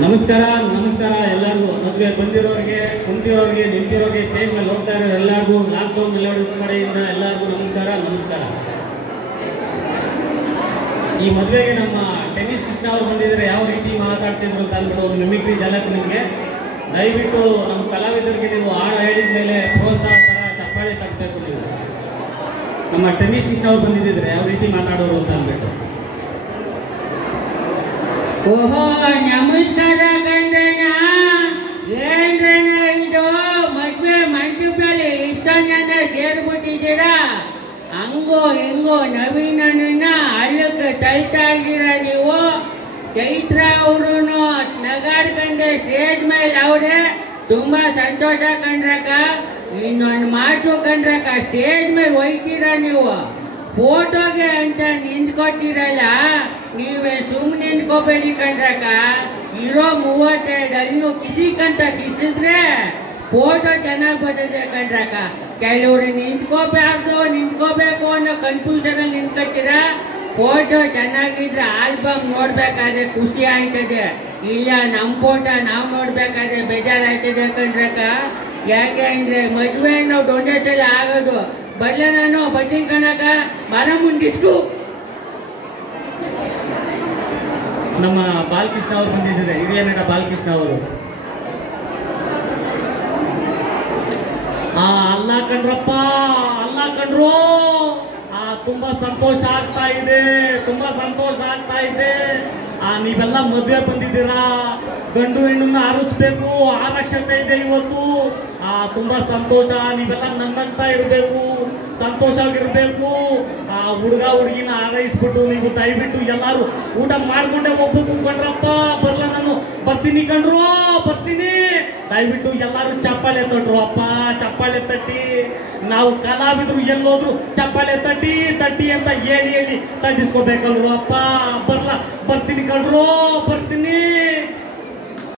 ನಮಸ್ಕಾರ ನಮಸ್ಕಾರ ಎಲ್ಲರಿಗೂ. ಮದುವೆ ಬಂದಿರೋರಿಗೆ, ಕುಂತಿರೋರಿಗೆ, ನಿಂತಿರೋರಿಗೆ, ಸ್ಟೇಜ್ ಮೇಲೆ ಹೋಗ್ತಾ ಇರೋ ಎಲ್ಲರಿಗೂ, ಲಾಕ್ಡೌನ್ ಮೆಲೋಡಿಸ್ ಕಡೆಯಿಂದ ಎಲ್ಲರಿಗೂ ನಮಸ್ಕಾರ ನಮಸ್ಕಾರ. ಈ ಮದುವೆಗೆ ನಮ್ಮ ಟೆನ್ನಿಸ್ ಕೃಷ್ಣ ಅವರು ಬಂದಿದ್ದಾರೆ. ಯಾವ ರೀತಿ ಮಾತಾಡ್ತಿದ್ರು ಅಂತ ಅಂದ್ಬಿಟ್ಟು ಒಂದು ಮಿಮಿಕ್ರಿ ಝಲಕ್ ನಿಮಗೆ. ದಯವಿಟ್ಟು ನಮ್ಮ ಕಲಾವಿದರಿಗೆ ನೀವು ಹಾಡು ಹೇಳಿದ ಮೇಲೆ ಪ್ರೋತ್ಸಾಹ ಥರ ಚಪ್ಪಾಳೆ ತಟ್ಟಬೇಕು. ನೀವು ನಮ್ಮ ಟೆನ್ನಿಸ್ ಕೃಷ್ಣ ಅವ್ರು ಬಂದಿದ್ದರೆ ಯಾವ ರೀತಿ ಮಾತಾಡೋರು ಅಂತ ಅಂದ್ಬಿಟ್ಟು. ಓಹೋ, ನಮಸ್ಕಾರ ಕಂಡ್ರಣ್ಣ. ಏನ್ರಣ್ಣ ಇದು ಮದುವೆ ಮಂಟಪದಲ್ಲಿ ಇಷ್ಟೊಂದು ಜನ ಸೇರ್ಬಿಟ್ಟಿದ್ದೀರಾ? ಹಂಗೋ ಹೆಂಗೋ ನವೀನನ್ನ ಹಳ್ಳಕ್ಕೆ ತಳ್ತಾ ಇದ್ದೀರ ನೀವು. ಚೈತ್ರ ಅವರು ನಗಾಡ್ಕಂಡೆ ಸ್ಟೇಜ್ ಮೇಲೆ ಅವ್ರೆ. ತುಂಬಾ ಸಂತೋಷ ಕಂಡ್ರಕ್ಕ. ಇನ್ನೊಂದು ಮಾತು ಕಂಡ್ರಕ್ಕ, ಸ್ಟೇಜ್ ಮೇಲೆ ಹೋಯ್ತೀರ ನೀವು, ಫೋಟೋಗೆ ಅಂತ ನಿಂತ್ಕೊಟ್ಟಿರಲ್ಲ. ನೀವೇ ಸುಮ್ಮನೆ ನಿಂತ್ಕೋಬೇಡಿ ಕಂಡ್ರಕ್ಕ. ಇರೋ 32 ಅಲ್ಲೂ ಕಿಸಿಕಂತ ಕಿಸಿದ್ರೆ ಫೋಟೋ ಚೆನ್ನಾಗಿ ಬರ್ತದೆ ಕಂಡ್ರಕ್ಕ. ಕೆಲವರು ನಿಂತ್ಕೋಬೇಕು ಅನ್ನೋ ಕನ್ಫ್ಯೂಷನ್ ಅಲ್ಲಿ ನಿಂತ್ಕೊತೀರ. ಫೋಟೋ ಚೆನ್ನಾಗಿದ್ರೆ ಆಲ್ಬಮ್ ನೋಡ್ಬೇಕಾದ್ರೆ ಖುಷಿ ಆಯ್ತದೆ. ಇಲ್ಲ ನಮ್ಮ ಫೋಟೋ ನಾವು ನೋಡ್ಬೇಕಾದ್ರೆ ಬೇಜಾರಾಯ್ತದೆ ಕಂಡ್ರಕ್ಕ. ಯಾಕೆ ಅಂದ್ರೆ ಮದುವೆ ನಾವು ಡೊನೇಷನ್ ಆಗೋದು. ಬರ್ಲ ನಾನು ಬರ್ತೀನಿ ಕಣಕ. ಮರ ಮುಂಡಿಸ್ಕು. ನಮ್ಮ ಬಾಲಕೃಷ್ಣ ಅವರು ಬಂದಿದ್ದಾರೆ, ಹಿರಿಯ ನಟ ಬಾಲಕೃಷ್ಣ ಅವರು. ಅಲ್ಲ ಕಣ್ರಪ್ಪ, ಅಲ್ಲ ಕಣ್ರು, ತುಂಬಾ ಸಂತೋಷ ಆಗ್ತಾ ಇದೆ, ತುಂಬಾ ಸಂತೋಷ ಆಗ್ತಾ ಇದೆ. ನೀವೆಲ್ಲ ಮದುವೆ ಬಂದಿದ್ದೀರಾ, ಗಂಡು ಹೆಣ್ಣನ್ನ ಆರಿಸ್ಬೇಕು, ಆರಕ್ಷತೆ ಇದೆ ಇವತ್ತು. ತುಂಬಾ ಸಂತೋಷ. ನೀವೆಲ್ಲ ನನ್ನಂತ ಇರಬೇಕು, ಸಂತೋಷವಾಗಿರ್ಬೇಕು. ಹುಡುಗ ಹುಡುಗಿನ ಆರೈಸ್ಬಿಟ್ಟು ನೀವು ದಯವಿಟ್ಟು ಎಲ್ಲರೂ ಊಟ ಮಾಡ್ಕೊಂಡೆ ಹೋಗ್ಬೇಕು ಕಣ್ರಪ್ಪ. ಬರ್ಲ ನಾನು ಬರ್ತೀನಿ ಕಣ್ರು, ಬರ್ತೀನಿ. ದಯವಿಟ್ಟು ಎಲ್ಲರೂ ಚಪ್ಪಾಳೆ ತಟ್ರು ಅಪ್ಪ, ಚಪ್ಪಾಳೆ ತಟ್ಟಿ. ನಾವು ಕಲಾವಿದ್ರು ಎಲ್ಲೋದ್ರು ಚಪ್ಪಾಳೆ ತಟ್ಟಿ ತಟ್ಟಿ ಅಂತ ಹೇಳಿ ತಟ್ಟಿಸ್ಕೋಬೇಕಲ್ರು ಅಪ್ಪ. ಬರ್ತೀನಿ ಕಣ್ರು, ಬರ್ತೀನಿ.